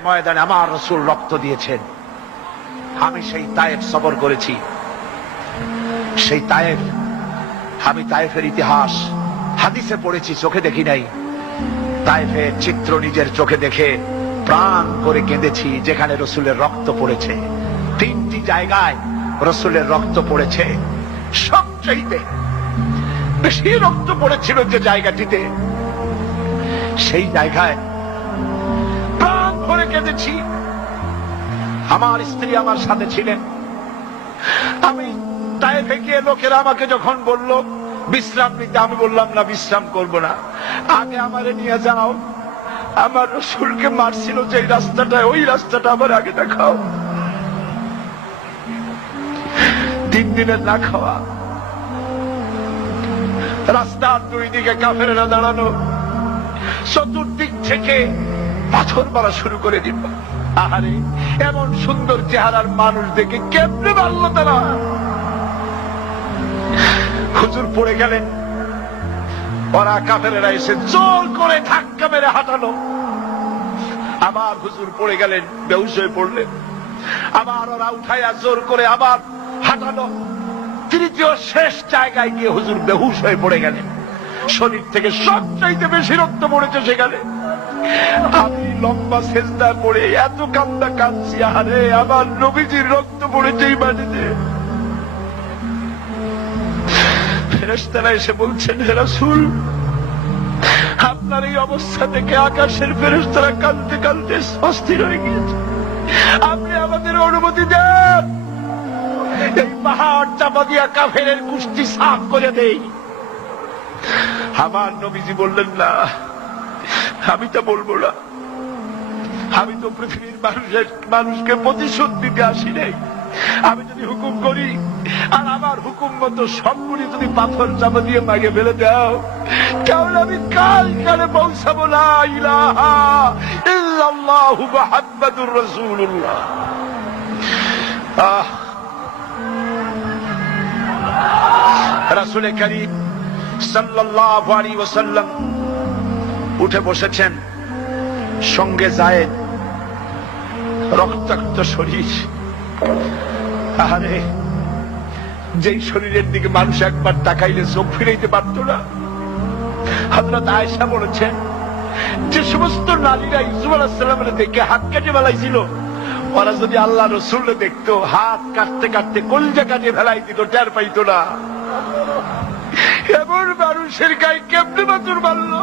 ময়দানে আমার রসুল রক্ত দিয়েছেন, আমি সেই তায়েফ সবর করেছি। সেই তায়েফ, আমি তায়েফের ইতিহাস, হাদিসে পড়েছি, চোখে দেখি নাই। তায়েফের চিত্র নিজের চোখে দেখে প্রাণ করে কেঁদেছি, যেখানে রসুলের রক্ত পড়েছে। তিনটি জায়গায় রসুলের রক্ত পড়েছে। সবচাইতে বেশি রক্ত পড়েছিল যে জায়গাটিতে। সেই জায়গায় ভরে কেঁদেছি। আমার স্ত্রী আমার সাথে ছিলেন। আমি তাই গিয়ে লোকেরা আমাকে যখন বলল, বিশ্রাম নিতে, আমি বললাম, না, বিশ্রাম করব না। আগে আমারে নিয়ে যাও। আমার রসুলকে মারছিল যে রাস্তাটা ওই রাস্তাটা আমার আগে দেখাও। তিন দিনের না খাওয়া। রাস্তার দুই দিকে কাফেরেরা দাঁড়ানো। চতুর্দিক থেকে পাথর মারা শুরু করে দিল। আহারে, এমন সুন্দর চেহারার মানুষ দেখে কেমনে মারল তারা? হুজুর পড়ে গেলেন। ওরা কাফেরেরা এসে জোর করে ধাক্কা মেরে হাঁটালো। আবার হুজুর পড়ে গেলেন বেউস হয়ে পড়লেন। আবার ওরা উঠাইয়া জোর করে আবার হাঁটালো। তৃতীয় শেষ জায়গায় গিয়ে হুজুর বেহুশ হয়ে পড়ে গেলেন। শরীর থেকে সব চাইতে বেশি রক্ত পড়েছে সেখানে। আমি লম্বা সেজদা পড়ে এত কান্দা কাঁদছি আরে আমার নবীজির রক্ত পড়েছে এই মাটিতে। ফেরেশতারা এসে বলছেন, হে রাসূল, আপনার এই অবস্থা থেকে আকাশের ফেরেশতারা কাঁদতে কাঁদতে অস্থির হয়ে গিয়েছে। আপনি আমাদের অনুমতি দেন। এই পাহাড় চাপা দিয়া কাফেরের কুষ্টি সাফ করে দেই। আমার নবীজি বললেন, না, আমি তা বলব না। আমি তো পৃথিবীর মানুষের, মানুষকে প্রতিশোধ দিতে আসি নাই। আমি যদি হুকুম করি, আর আমার হুকুম মতো সবগুলি যদি পাথর চাপা দিয়ে মাগে ফেলে দাও, তাহলে আমি কাল কালে পৌঁছাবো না। রাসূলুল্লাহ। আহ। রাসূল করিম সাল্লাল্লাহু উঠে বসেছেন। সঙ্গে জায়েদ, রক্তাক্ত শরীর। আহারে, যেই শরীরের দিকে মানুষ একবার তাকাইলে চোখ ফিরাইতে পারত না। হজরত আয়েশা বলেছেন, যে সমস্ত নারীরা ইসুফ আলাহিসাল্লামের দেখে হাত কেটে বেলাইছিল ওরা যদি আল্লাহ রসুল দেখতো, হাত কাটতে কাটতে কলজা কাটিয়ে ফেলাই দিত টের পাইতো না। এমন মানুষের গায়ে কেমনে বাতুর মারলো?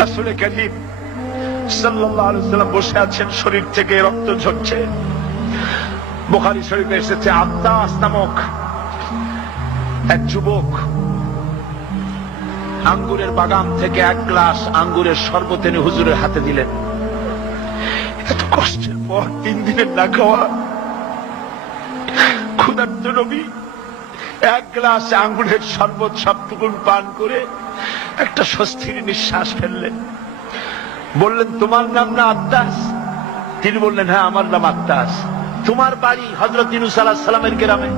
রাসুলে করিম সাল্লাম বসে আছেন, শরীর থেকে রক্ত ঝরছে। বুখারী শরীফে এসেছে, আত্মাস নামক এক যুবক আঙ্গুরের বাগান থেকে এক গ্লাস আঙ্গুরের শরবত এনে হুজুরের হাতে দিলেন। পর তিন দিনের না খাওয়া। ক্ষুধার্ত নবী এক গ্লাস আঙ্গুরের শরবত সবটুকুন পান করে একটা স্বস্তির নিঃশ্বাস ফেললেন। বললেন, তোমার নাম না আত্মাস তিনি বললেন হ্যাঁ আমার নাম আত্মাস তোমার বাড়ি হজরত ইনুস আলাহ সালামের গ্রামে?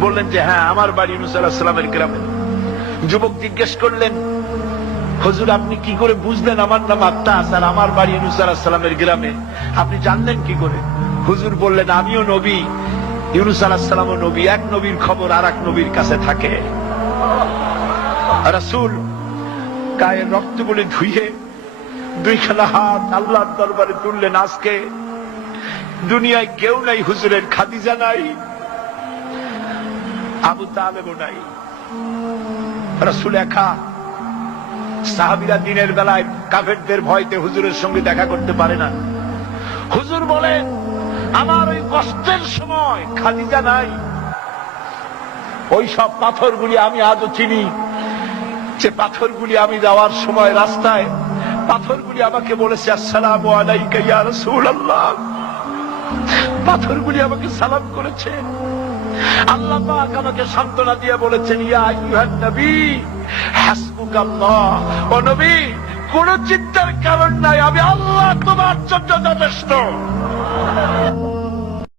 বললেন যে হ্যাঁ আমার বাড়ি ইনুস আলাহ সালামের গ্রামে। যুবক জিজ্ঞেস করলেন হজুর, আপনি কি করে বুঝলেন আমার নাম আত্মাস আর আমার বাড়ি ইনুস আলাহ সালামের গ্রামে? আপনি জানলেন কি করে? হুজুর বললেন, আমিও নবী। ইউনুস আলাহ সালামও নবী। এক নবীর খবর আর এক নবীর কাছে থাকে। রাসূল গায়ের রক্ত বলে ধুইয়ে দুইখানা হাত আল্লাহর দরবারে তুললেন আজকে। দুনিয়ায় কেউ নাই, হুজুরের খাদিজা নাই, আবু তালেবও নাই। রাসূল একা সাহাবিরা দিনের বেলায় কাফেরদের ভয়তে হুজুরের সঙ্গে দেখা করতে পারে না। হুজুর বলেন আমার ওই কষ্টের সময় খাদিজা নাই। ওই সব পাথরগুলি আমি আজও চিনি। যে পাথরগুলি আমি যাওয়ার সময় রাস্তায়, পাথরগুলি আমাকে বলেছে, আসসালামু আলাইকা পাথরগুলি আমাকে সালাম করেছে। আল্লাহ আমাকে সান্ত্বনা দিয়ে বলেছেন, ইয়া আইয়ুহান নবী কোন চিন্তার কারণ নাই আমি আল্লাহ তোমার জন্য যথেষ্ট।